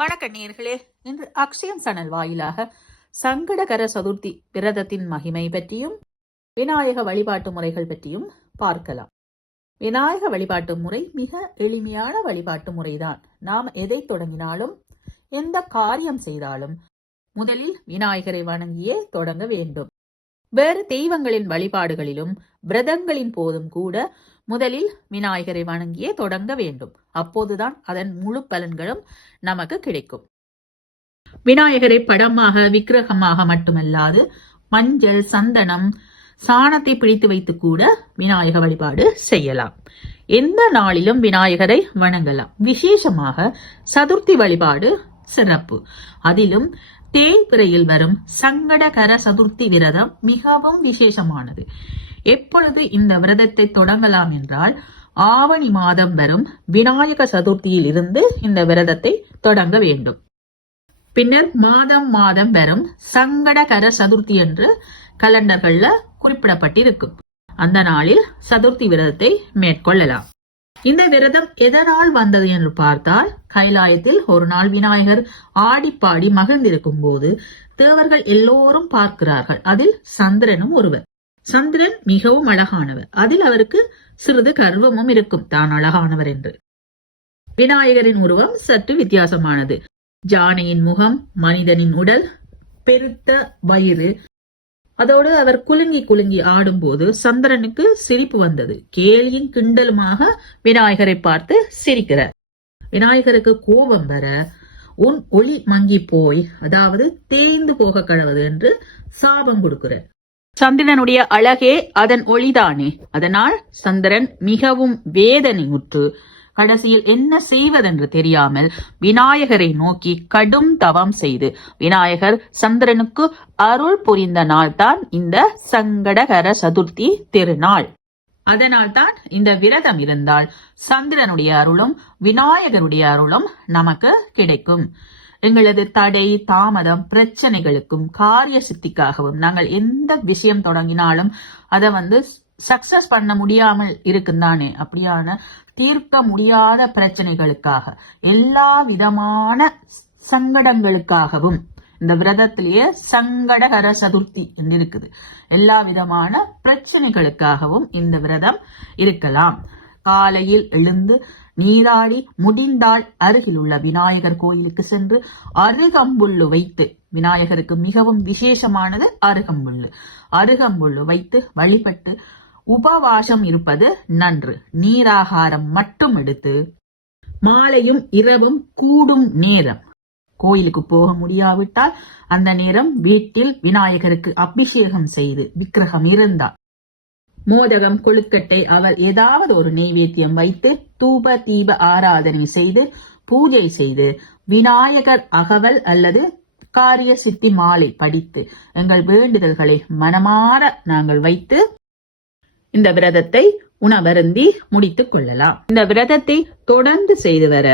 வணக்க நேயர்களே, இன்று அக்ஷயம் சேனல் வாயிலாக சங்கடகர சதுர்த்தி விரதத்தின் மகிமை பற்றியும் விநாயக வழிபாட்டு முறைகள் பற்றியும் பார்க்கலாம். விநாயக வழிபாட்டு முறை மிக எளிமையான வழிபாட்டு முறைதான். நாம் எதை தொடங்கினாலும் எந்த காரியம் செய்தாலும் முதலில் விநாயகரை வணங்கியே தொடங்க வேண்டும். வேறு தெய்வங்களின் வழிபாடுகளிலும் விரதங்களின் போதும் கூட முதலில் விநாயகரை வணங்கியே தொடங்க வேண்டும். அப்போதுதான் அதன் முழு பலன்களும் நமக்கு கிடைக்கும். விநாயகரை படமாக விக்கிரகமாக மட்டுமல்லாது மஞ்சள், சந்தனம், சாணத்தை பிடித்து வைத்து கூட விநாயக வழிபாடு செய்யலாம். எந்த நாளிலும் விநாயகரை வணங்கலாம். விசேஷமாக சதுர்த்தி வழிபாடு சிறப்பு. அதிலும் தேய்பிறையில் வரும் சங்கடகர சதுர்த்தி விரதம் மிகவும் விசேஷமானது. எப்பொழுது இந்த விரதத்தை தொடங்கலாம் என்றால், ஆவணி மாதம் வரும் விநாயக சதுர்த்தியில் இருந்து இந்த விரதத்தை தொடங்க வேண்டும். பின்னர் மாதம் வரும் சங்கடகர சதுர்த்தி என்று கலண்டர்கள்ல குறிப்பிடப்பட்டிருக்கும். அந்த நாளில் சதுர்த்தி விரதத்தை மேற்கொள்ளலாம். இந்த விரதம் எதனால் வந்தது என்று பார்த்தால், கைலாயத்தில் ஒரு நாள் விநாயகர் ஆடிப்பாடி மகிழ்ந்திருக்கும் போது தேவர்கள் எல்லோரும் பார்க்கிறார்கள். அதில் சந்திரனும் ஒருவர். சந்திரன் மிகவும் அழகானவர். அதில் அவருக்கு சிறிது கர்வமும் இருக்கும், தான் அழகானவர் என்று. விநாயகரின் உருவம் சற்று வித்தியாசமானது. யானையின் முகம், மனிதனின் உடல், பெருத்த வயிறு. அதோடு அவர் குலுங்கி ஆடும்போது சந்திரனுக்கு சிரிப்பு வந்தது. கேலியும் கிண்டலுமாக விநாயகரை பார்த்து சிரிக்கிறார். விநாயகருக்கு கோபம் வர, உன் ஒளி மங்கி போய், அதாவது தேய்ந்து போக கடவுது என்று சாபம் கொடுக்கிறார். சந்திரனுடைய அழகே அதன் ஒளிதானே. அதனால் சந்திரன் மிகவும் வேதனை உற்று கடைசியில் என்ன செய்வதென்று தெரியாமல் விநாயகரை நோக்கி கடும் தவம் செய்து விநாயகர் சந்திரனுக்கு அருள் புரிந்த நாள் தான் இந்த சங்கடகர சதுர்த்தி திருநாள். அதனால் தான் இந்த விரதம் இருந்தால் சந்திரனுடைய அருளும் விநாயகருடைய அருளும் நமக்கு கிடைக்கும். எங்களது தடை, தாமதம், பிரச்சனைகளுக்கும் காரிய சித்திக்காகவும் நாங்கள் எந்த விஷயம் தொடங்கினாலும் அதை சக்சஸ் பண்ண முடியாமல் இருக்குந்தானே, அப்படியான தீர்க்க முடியாத பிரச்சனைகளுக்காக, எல்லா விதமான சங்கடங்களுக்காகவும் இந்த விரதத்திலேயே சங்கடகர சதுர்த்தி என்று இருக்குது. எல்லா விதமான பிரச்சனைகளுக்காகவும் இந்த விரதம் இருக்கலாம். காலையில் எழுந்து நீராடி முடிந்தால் அருகில் உள்ள விநாயகர் கோயிலுக்கு சென்று அருகம்புல்லு வைத்து, விநாயகருக்கு மிகவும் விசேஷமானது அருகம்புல்லு வைத்து வழிபட்டு உபவாசம் இருப்பது நன்று. நீராகாரம் மட்டும் எடுத்து மாலையும் இரவும் கூடும் நேரம், கோயிலுக்கு போக முடியாவிட்டால் அந்த நேரம் வீட்டில் விநாயகருக்கு அபிஷேகம் செய்து, விக்கிரகம் இருந்தால் மோதகம், கொழுக்கட்டை, அவர் ஏதாவது ஒரு நெய்வேத்தியம் வைத்து தூப தீப ஆராதனை செய்து பூஜை செய்து விநாயகர் அகவல் அல்லது காரிய சித்தி மாலை படித்து எங்கள் வேண்டுதல்களை மனமாற நாங்கள் வைத்து இந்த விரதத்தை உணவருந்தி முடித்துக் கொள்ளலாம். இந்த விரதத்தை தொடர்ந்து செய்து வர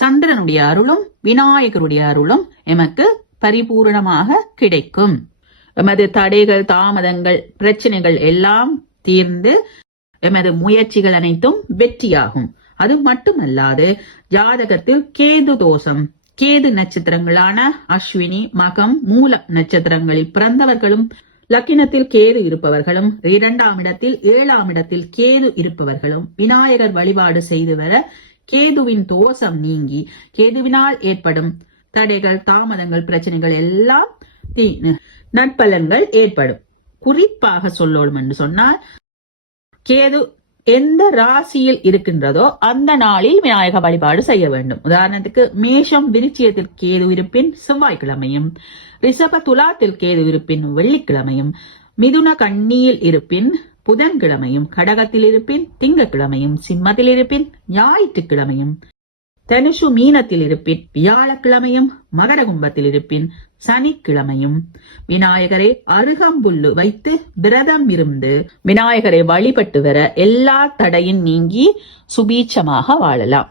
சந்திரனுடைய அருளும் விநாயகருடைய அருளும் எமக்கு பரிபூரணமாக கிடைக்கும். எமது தடைகள், தாமதங்கள், பிரச்சனைகள் எல்லாம் தீர்ந்து எமது முயற்சிகள் அனைத்தும் வெற்றியாகும். அது மட்டுமல்லாது ஜாதகத்தில் கேது தோஷம், கேது நட்சத்திரங்களான அஸ்வினி, மகம், மூல நட்சத்திரங்களில் பிறந்தவர்களும், லக்கினத்தில் கேது இருப்பவர்களும், 2ஆம் இடத்தில் 7ஆம் இடத்தில் கேது இருப்பவர்களும் விநாயகர் வழிபாடு செய்து வர கேதுவின் தோஷம் நீங்கி கேதுவினால் ஏற்படும் தடைகள், தாமதங்கள், பிரச்சனைகள் எல்லாம் நற்பலன்கள் ஏற்படும். குறிப்பாக சொல்லணும் என்று சொன்னால், கேது எந்த ராசியில் இருக்கின்றதோ அந்த நாளில் விநாயக வழிபாடு செய்ய வேண்டும். உதாரணத்துக்கு மேஷம் விருச்சியத்தில் கேது இருப்பின் செவ்வாய்க்கிழமையும், ரிஷப துலாத்தில் கேது இருப்பின் வெள்ளிக்கிழமையும், மிதுன கன்னியில் இருப்பின் புதன்கிழமையும், கடகத்தில் இருப்பின் திங்கட்கிழமையும், சிம்மத்தில் இருப்பின் ஞாயிற்றுக்கிழமையும், தனுசு மீனத்தில் இருப்பின் வியாழக்கிழமையும், மகர கும்பத்தில் இருப்பின் சனிக்கிழமையும் விநாயகரை அருகம்புல்லு வைத்து விரதம் இருந்து விநாயகரை வழிபட்டு வர எல்லா தடையும் நீங்கி சுபீட்சமாக வாழலாம்.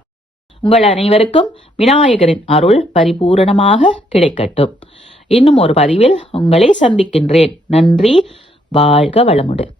உங்கள் அனைவருக்கும் விநாயகரின் அருள் பரிபூரணமாக கிடைக்கட்டும். இன்னும் ஒரு பதிவில் உங்களை சந்திக்கின்றேன். நன்றி. வாழ்க வளமுடன்.